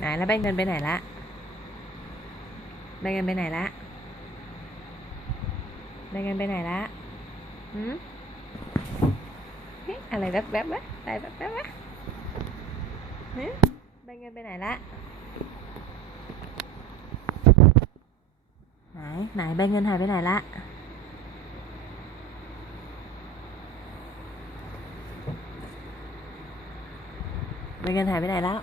ไหนแล้วใบเงินไปไหนละใบเงินไปไหนละใบเงินไปไหนละหืมเฮ้ยอะไรแวบแวบวะอะไรแวบแวบวะหืมใบเงินไปไหนละไหนไหนใบเงินหายไปไหนละใบเงินหายไปไหนแล้ว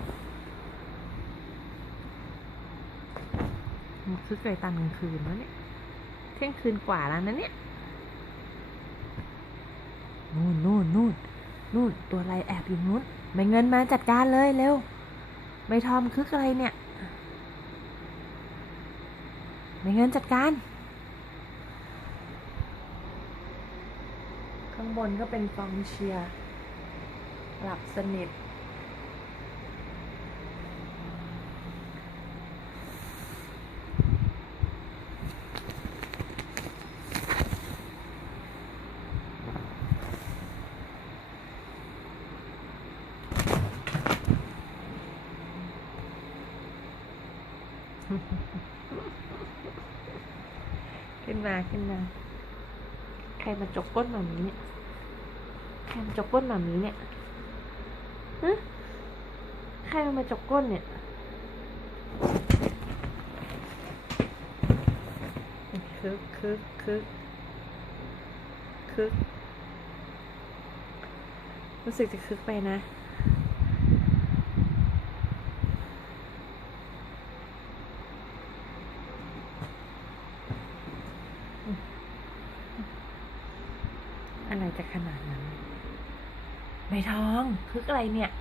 มันคือไก่ตอนกลางคืนวะเนี่ย เที่ยงคืนกว่าแล้วนะเนี่ย นู่นนู่นนู่นนู่นตัวอะไรแอบอยู่นู้น ไม่เงินมาจัดการเลยเร็ว ไม่ทอมคึกอะไรเนี่ย ไม่เงินจัดการ ข้างบนก็เป็นกองเชียร์ หลับสนิท ขึ้นมาขึ้นมา ใครมาจกก้นหมามีเนี่ย ใครมาจกก้นหมามีเนี่ยฮะใครมาจกก้นเนี่ยคึกคึกคึกคึก รู้สึกจะคึกไปนะ อะไรจะขนาดนั้นใบทองคึกอะไรเนี่ย